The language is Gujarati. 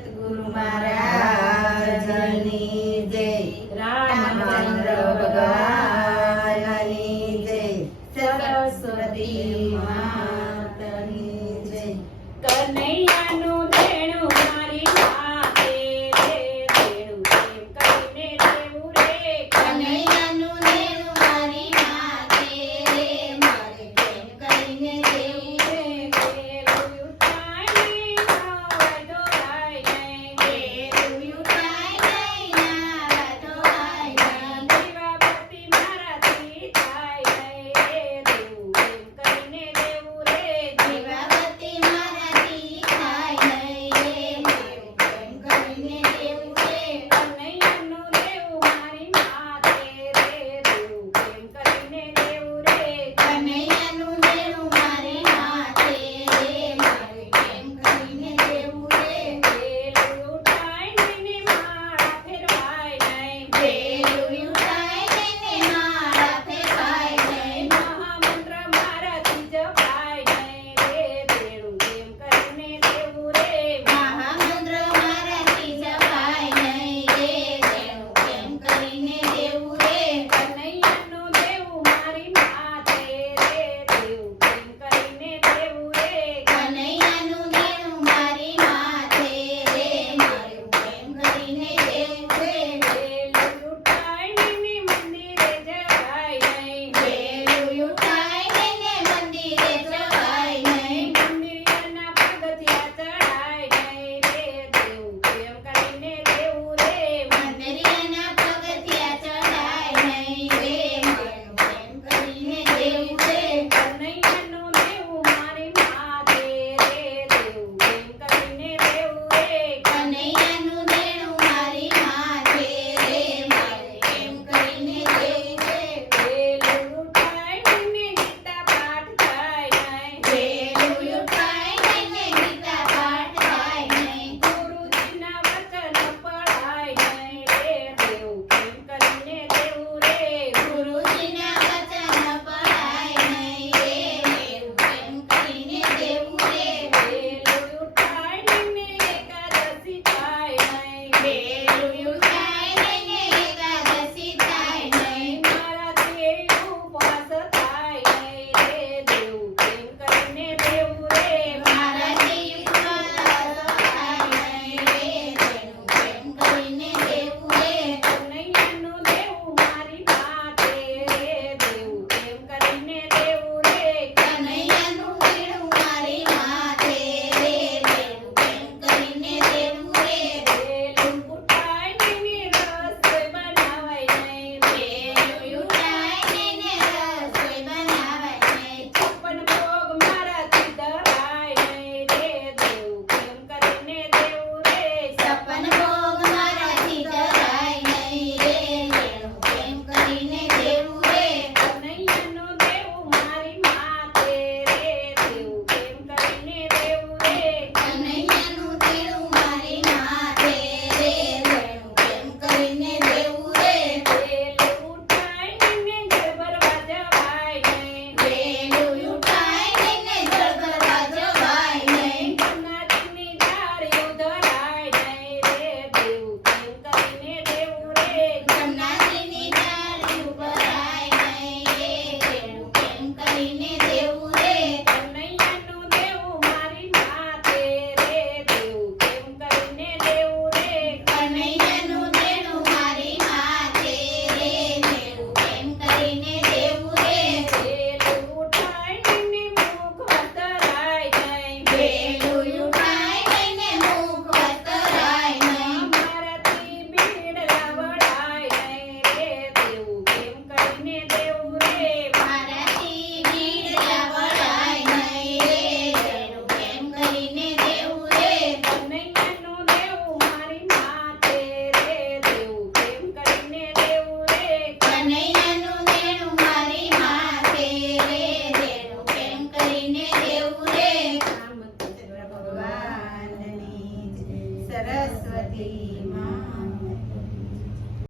સદગુરુ મહારાજની જય રામચંદ્ર ભગવાનની જય સરસ્વતી માતની જય કનૈયાનું ભેણું મારી